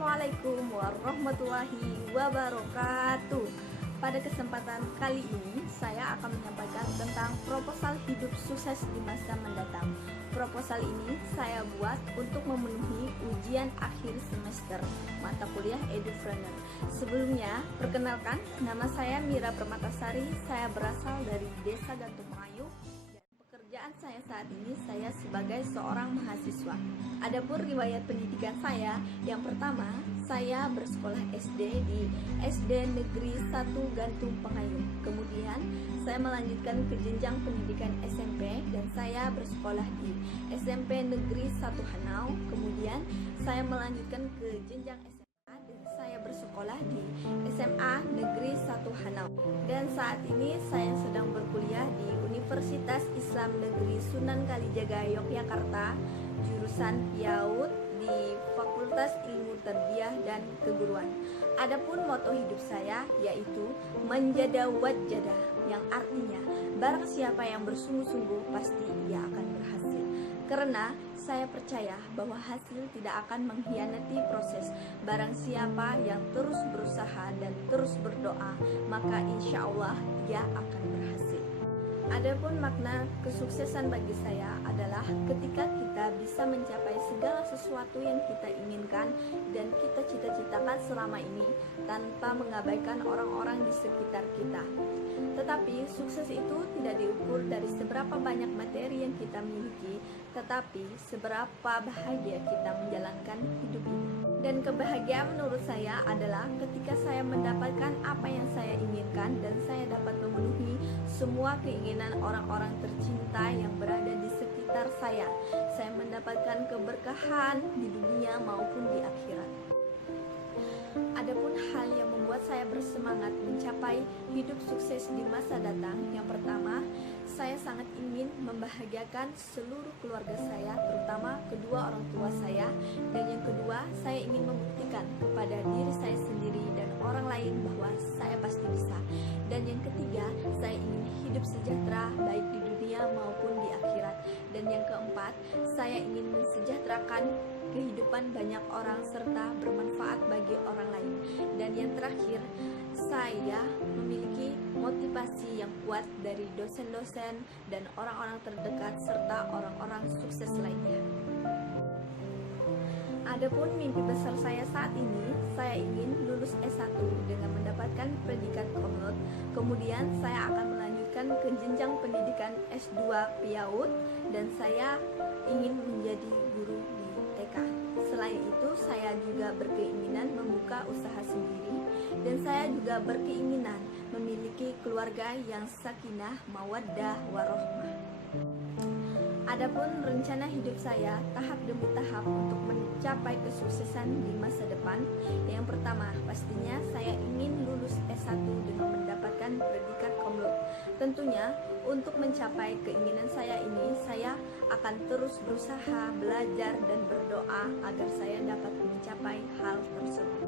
Assalamualaikum warahmatullahi wabarakatuh. Pada kesempatan kali ini saya akan menyampaikan tentang proposal hidup sukses di masa mendatang. Proposal ini saya buat untuk memenuhi ujian akhir semester mata kuliah Edupreneur. Sebelumnya, perkenalkan, nama saya Mira Permatasari. Saya berasal dari Desa Gantung Melayu. Pekerjaan saya saat ini, saya sebagai seorang mahasiswa. Adapun riwayat pendidikan saya, yang pertama, saya bersekolah SD di SD Negeri 1 Gantung Pengayum. Kemudian, saya melanjutkan ke jenjang pendidikan SMP dan saya bersekolah di SMP Negeri 1 Hanau. Kemudian, saya melanjutkan ke jenjang SMA dan saya bersekolah di SMA Negeri 1 Hanau. Dan saat ini saya sedang berkuliah di Universitas Islam Negeri Sunan Kalijaga Yogyakarta, jurusan PIAUD di Fakultas Ilmu Tarbiyah dan Keguruan. Adapun moto hidup saya yaitu menjada wajada, yang artinya barang siapa yang bersungguh-sungguh pasti ia akan berhasil. Karena saya percaya bahwa hasil tidak akan mengkhianati proses. Barang siapa yang terus berusaha dan terus berdoa, maka insya Allah ia akan berhasil. Adapun makna kesuksesan bagi saya adalah ketika kita bisa mencapai segala sesuatu yang kita inginkan dan kita cita-citakan selama ini tanpa mengabaikan orang-orang di sekitar kita. Tetapi sukses itu tidak diukur dari seberapa banyak materi yang kita miliki, tetapi seberapa bahagia kita menjalankan hidup ini. Dan kebahagiaan menurut saya adalah ketika saya mendapatkan apa yang saya inginkan dan saya dapat memenuhi semua keinginan orang-orang tercinta yang berada di sekitar saya. Saya mendapatkan keberkahan di dunia maupun di akhirat. Adapun hal yang membuat saya bersemangat mencapai hidup sukses di masa datang, yang pertama, saya sangat ingin membahagiakan seluruh keluarga saya, terutama kedua orang tua saya. Dan yang kedua, saya ingin membuktikan kepada diri saya sendiri dan orang lain bahwa saya pasti bisa. Dan yang ketiga, saya ingin hidup sejahtera baik di dunia maupun di akhirat. Dan yang keempat, saya ingin mensejahterakan kehidupan banyak orang serta bermanfaat bagi orang lain. Dan yang terakhir, saya memiliki motivasi yang kuat dari dosen-dosen dan orang-orang terdekat serta orang-orang sukses lainnya. Adapun mimpi besar saya saat ini, saya ingin lulus S1 dengan mendapatkan predikat komlot. Kemudian saya akan melanjutkan ke jenjang pendidikan S2 PIAUD dan saya ingin menjadi guru di TK. Selain itu, saya juga berkeinginan membuka usaha sendiri dan saya juga berkeinginan memiliki keluarga yang sakinah, mawaddah, warohmah. Adapun rencana hidup saya tahap demi tahap untuk mencapai kesuksesan di masa depan. Yang pertama, pastinya saya ingin lulus S1 dengan mendapatkan predikat komlot. Tentunya untuk mencapai keinginan saya ini, saya akan terus berusaha, belajar dan berdoa agar saya dapat mencapai hal tersebut.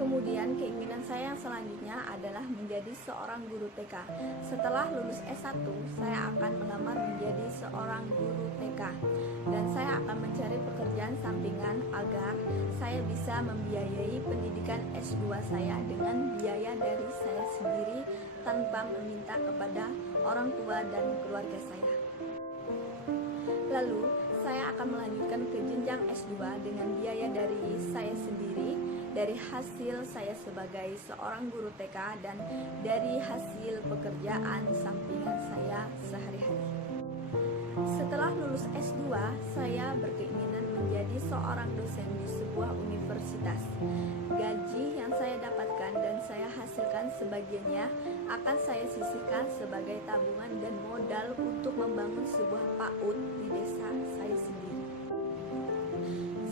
Kemudian keinginan saya yang selanjutnya adalah menjadi seorang guru TK. Setelah lulus S1, saya akan melamar menjadi seorang guru TK. Dan saya akan mencari pekerjaan sampingan agar saya bisa membiayai pendidikan S2 saya dengan biaya dari saya sendiri tanpa meminta kepada orang tua dan keluarga saya. Lalu, saya akan melanjutkan ke jenjang S2 dengan biaya dari saya sendiri, dari hasil saya sebagai seorang guru TK dan dari hasil pekerjaan sampingan saya sehari-hari. Setelah lulus S2, saya berkeinginan menjadi seorang dosen di sebuah universitas. Gaji yang saya dapatkan dan saya hasilkan sebagiannya akan saya sisihkan sebagai tabungan dan modal untuk membangun sebuah PAUD di desa saya sendiri.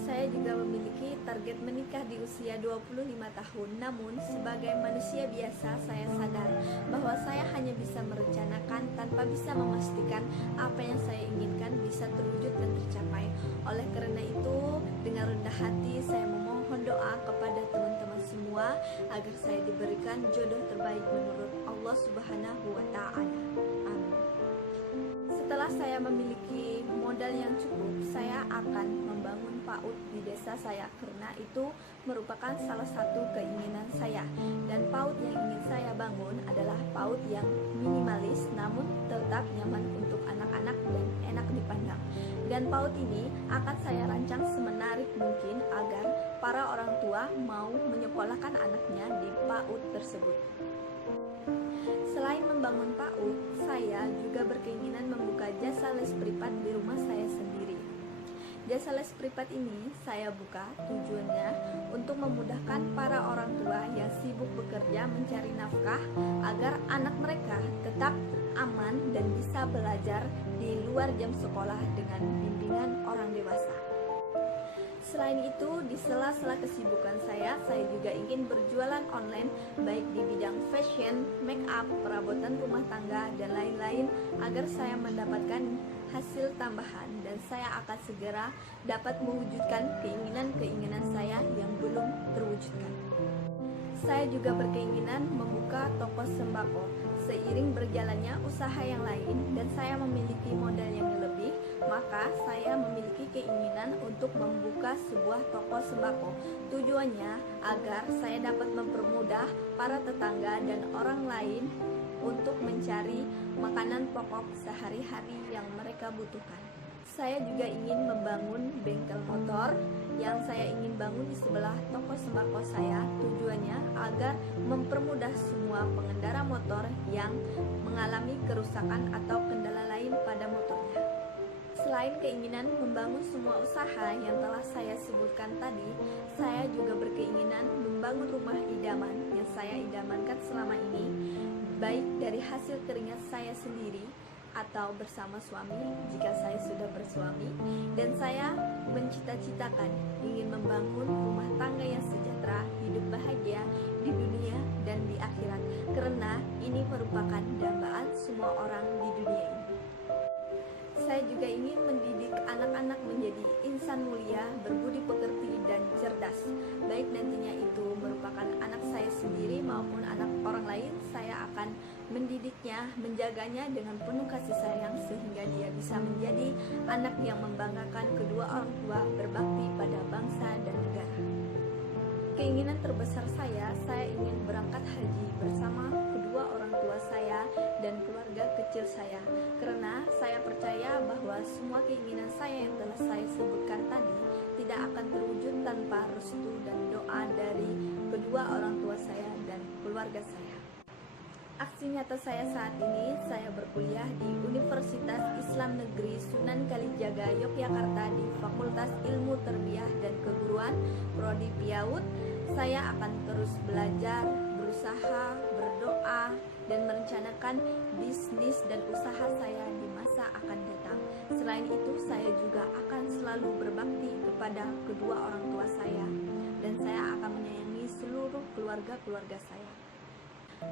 Saya juga memiliki target menikah di usia 25 tahun. Namun sebagai manusia biasa, saya sadar bahwa saya hanya bisa merencanakan tanpa bisa memastikan apa yang saya inginkan bisa terwujud dan tercapai. Oleh karena itu, dengan rendah hati saya memohon doa kepada teman-teman semua agar saya diberikan jodoh terbaik menurut Allah Subhanahu wa Ta'ala. Amin. Setelah saya memiliki modal yang cukup, saya akan membangun PAUD di desa saya karena itu merupakan salah satu keinginan saya. Dan PAUD yang ingin saya bangun adalah PAUD yang minimalis namun tetap nyaman untuk anak-anak dan enak dipandang. Dan PAUD ini akan saya rancang semenarik mungkin agar para orang tua mau menyekolahkan anaknya di PAUD tersebut. Selain membangun PAUD, saya juga berkeinginan membuka jasa les privat di rumah saya sendiri. Jasa les privat ini saya buka tujuannya untuk memudahkan para orang tua yang sibuk bekerja mencari nafkah agar anak mereka tetap aman dan bisa belajar di luar jam sekolah dengan bimbingan orang dewasa. Selain itu, di sela-sela kesibukan saya juga ingin berjualan online baik di bidang fashion, make up, perabotan rumah tangga, dan lain-lain agar saya mendapatkan hasil tambahan dan saya akan segera dapat mewujudkan keinginan-keinginan saya yang belum terwujudkan. Saya juga berkeinginan membuka toko sembako. Seiring berjalannya usaha yang lain dan saya memiliki modal yang lebih, maka saya memiliki keinginan untuk membuka sebuah toko sembako. Tujuannya agar saya dapat mempermudah para tetangga dan orang lain untuk mencari makanan pokok sehari-hari yang mereka butuhkan. Saya juga ingin membangun bengkel motor yang saya ingin bangun di sebelah toko sembako saya. Tujuannya agar mempermudah semua pengendara motor yang mengalami kerusakan atau kendala lain pada motornya. Selain keinginan membangun semua usaha yang telah saya sebutkan tadi, saya juga berkeinginan membangun rumah idaman yang saya idamankan selama ini, baik dari hasil keringat saya sendiri atau bersama suami jika saya sudah bersuami, dan saya mencita-citakan ingin membangun rumah tangga yang sejahtera, hidup bahagia di dunia dan di akhirat, karena ini merupakan dambaan semua orang di dunia ini. Saya juga ingin mendidik anak-anak menjadi insan mulia, berbudi pekerti, dan cerdas. Baik nantinya itu merupakan anak saya sendiri maupun anak orang lain, saya akan mendidiknya, menjaganya dengan penuh kasih sayang sehingga dia bisa menjadi anak yang membanggakan kedua orang tua, berbakti pada bangsa dan negara. Keinginan terbesar saya ingin berangkat haji bersama kedua orang tua saya dan keluarga kecil saya, karena saya percaya bahwa semua keinginan saya yang telah saya sebutkan tadi tidak akan terwujud tanpa restu dan doa dari kedua orang tua saya dan keluarga saya. Aksi nyata saya saat ini, saya berkuliah di Universitas Islam Negeri Sunan Kalijaga, Yogyakarta di Fakultas Ilmu Tarbiyah dan Keguruan, Prodi PIAUD. Saya akan terus belajar, berusaha, berdoa, dan merencanakan bisnis dan usaha saya di masa akan datang. Selain itu, saya juga akan selalu berbakti kepada kedua orang tua saya, dan saya akan menyayangi seluruh keluarga-keluarga saya.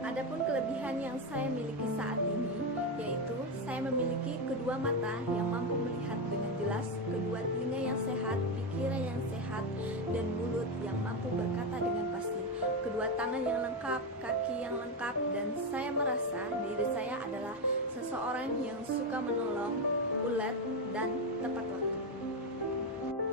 Adapun kelebihan yang saya miliki saat ini, yaitu saya memiliki kedua mata yang mampu melihat dengan jelas, kedua telinga yang sehat, pikiran yang sehat, dan mulut yang mampu berkata dengan pasti, kedua tangan yang lengkap, kaki yang lengkap, dan saya merasa diri saya adalah seseorang yang suka menolong, ulet, dan tepat waktu.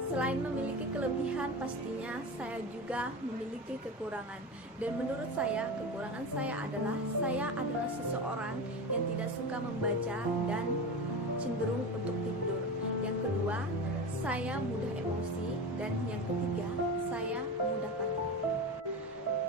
Selain memiliki kelebihan, pastinya saya juga memiliki kekurangan. Dan menurut saya, kekurangan saya adalah seseorang yang tidak suka membaca dan cenderung untuk tidur. Yang kedua, saya mudah emosi, dan yang ketiga, saya mudah panik.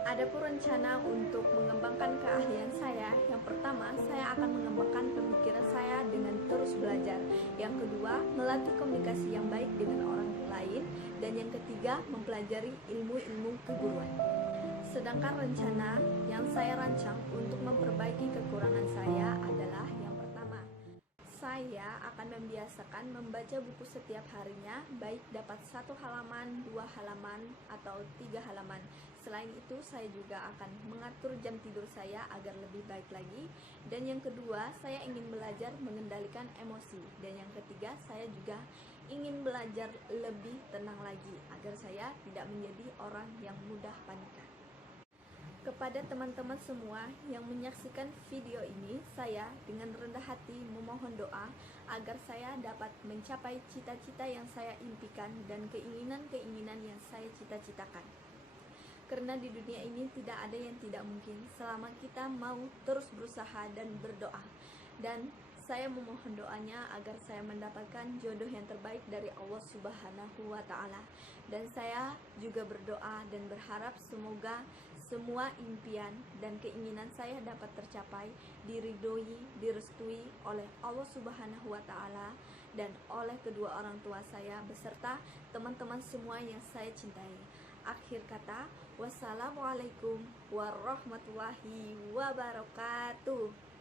Adapun rencana untuk mengembangkan keahlian saya, yang pertama, saya akan mengembangkan pemikiran saya dengan terus belajar. Yang kedua, melatih komunikasi yang baik dengan orang lain. Dan yang ketiga, mempelajari ilmu-ilmu keguruan. Sedangkan rencana yang saya rancang untuk memperbaiki kekurangan saya adalah yang pertama, saya akan membiasakan membaca buku setiap harinya, baik dapat 1 halaman, 2 halaman, atau 3 halaman. Selain itu, saya juga akan mengatur jam tidur saya agar lebih baik lagi. Dan yang kedua, saya ingin belajar mengendalikan emosi. Dan yang ketiga, saya juga ingin belajar lebih tenang lagi agar saya tidak menjadi orang yang mudah panikan. Kepada teman-teman semua yang menyaksikan video ini, saya dengan rendah hati memohon doa agar saya dapat mencapai cita-cita yang saya impikan dan keinginan-keinginan yang saya cita-citakan. Karena di dunia ini tidak ada yang tidak mungkin selama kita mau terus berusaha dan berdoa. Dan saya memohon doanya agar saya mendapatkan jodoh yang terbaik dari Allah Subhanahu wa Ta'ala. Dan saya juga berdoa dan berharap semoga semua impian dan keinginan saya dapat tercapai, diridhoi, direstui oleh Allah Subhanahu wa Ta'ala dan oleh kedua orang tua saya beserta teman-teman semua yang saya cintai. Akhir kata, wassalamualaikum warahmatullahi wabarakatuh.